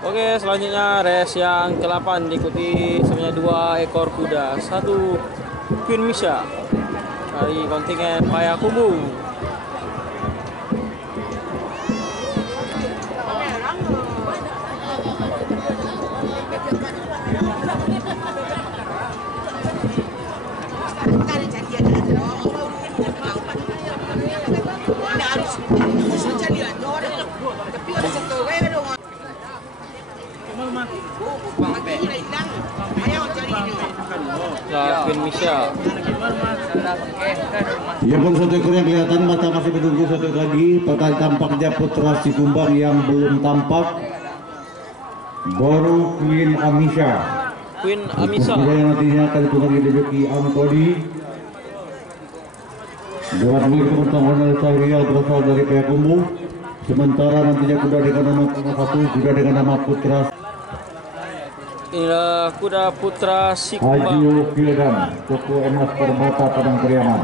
Oke, selanjutnya race yang ke-8 diikuti sebanyak 2 ekor kuda. Satu Queen Misha dari kontingen Payakumbuh. Queen Misha. Ya pun satu ekor yang kelihatan, mata masih menunggu satu lagi. Total tampaknya Putra Sikumbang yang belum tampak. Baru Queen Amisha. Queen Amisha. Yang nantinya akan ditukar di joki Antoni. Dewan milik pertama Sahria berasal dari Payakumbuh. Sementara nantinya kuda dengan nama satu juga dengan nama Putra. Inilah kuda Putra Sikumbang. Haji Kildan, Toko Emas Permata Padang Priaman.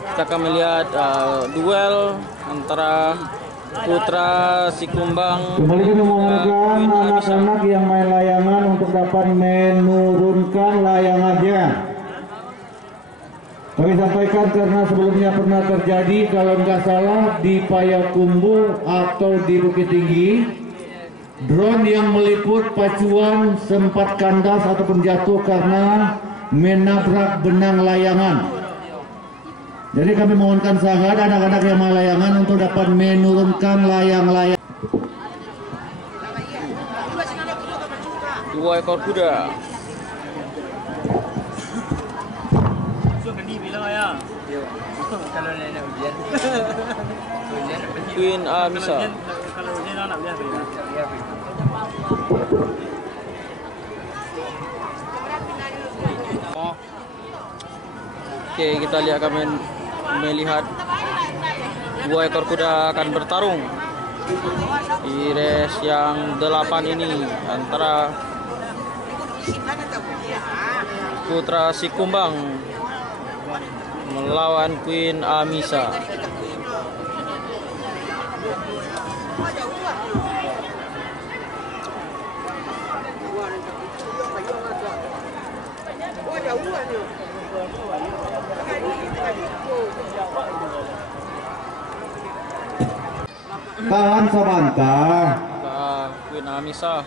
Kita akan melihat duel antara Putra Sikumbang. Kembali kami memohonkan anak-anak yang main layangan untuk dapat menurunkan layangannya. Kami sampaikan karena sebelumnya pernah terjadi kalau nggak salah di Payakumbuh atau di Bukit Tinggi, drone yang meliput pacuan sempat kandas ataupun jatuh karena menabrak benang layangan. Jadi kami mohonkan sangat anak-anak yang main layangan untuk dapat menurunkan layang-layang. 2 ekor kuda. Kalau nak hujan, Queen Amisha. kalau hujan nak hujan. Oke, kita lihat kami melihat 2 ekor kuda akan bertarung di race yang 8 ini antara Putra Sikumbang melawan Queen Amisha. Tahan Samantha. Queen Amisha.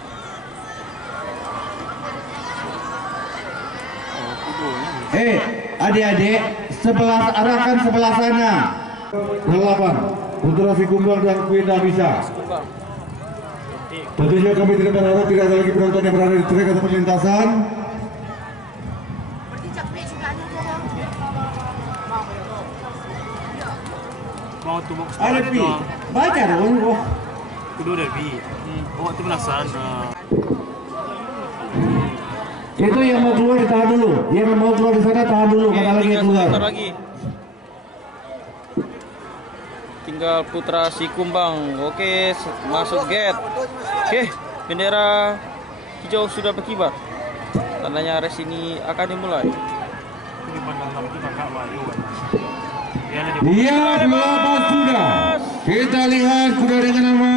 Adik-adik, arahkan sebelah sana. 8 Putra Sikumbang dan Queen Amisha. Tentunya kami tidak berharap tidak ada lagi penonton yang berada di trek atau perlintasan. Mau tu box. Ada pi, baca dong. Kudu ada pi. Oh tu penasaran. Itu yang mau keluar ditahan dulu. Yang mau keluar di sana tahan dulu. Kata lagi yang keluar. Lagi. Tinggal Putra Sikumbang. Oke, masuk gate. Oke, bendera hijau sudah berkibar. Tandanya race ini akan dimulai. Iya, 8 kuda. Kita lihat kuda dengan nama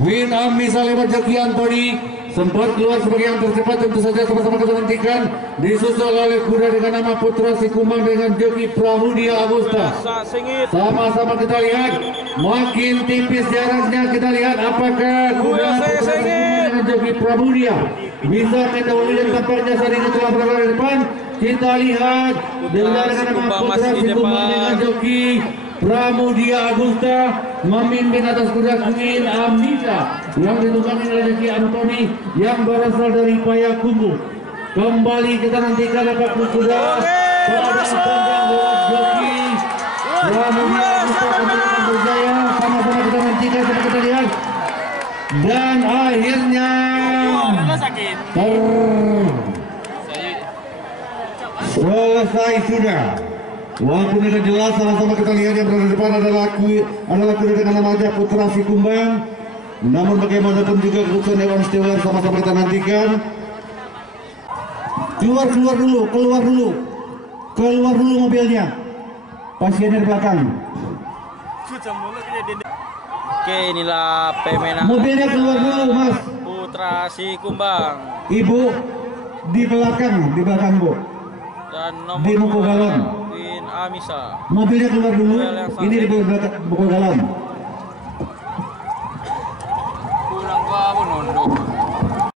Queen Amisha lewat joki Antoni. Sempat keluar sebagai yang tercepat, tentu saja sama-sama kita nantikan. Disusul oleh kuda dengan nama Putra Sikumbang dengan joki Pramudia Agusta. Sama-sama kita lihat, makin tipis jaraknya. Kita lihat apakah kuda Putra Sikumbang dengan joki Pramudia bisa mendahului dan tampaknya saat ini telah berada di depan. Kita lihat dengan nama Putra Sikumbang dengan joki Pramudia Agusta memimpin atas kuda Queen Amisha yang ditunggangi oleh joki Antoni yang berasal dari Payakumbuh. Kembali kita nantikan apakah kuda keadaan panjang lewat joki Pramudia Agusta akan berjaya. Sama-sama kita nantikan, sama kita lihat. Dan akhirnya selesai sudah. Walaupun tidak jelas, sama-sama kita lihat yang berada di depan adalah kuda dengan nama Putra Sikumbang. Namun bagaimanapun juga keputusan Dewan Steward sama-sama kita nantikan. Keluar dulu mobilnya. Pasiennya di belakang. Macam bola dia. Oke, inilah pemenang Mobilnya keluar dulu, Mas. Putra Sikumbang. Ibu di belakang Bu. Dan Di nomor buku galon. 2 Queen Amisa. Mobilnya keluar dulu. Ini di buku galon.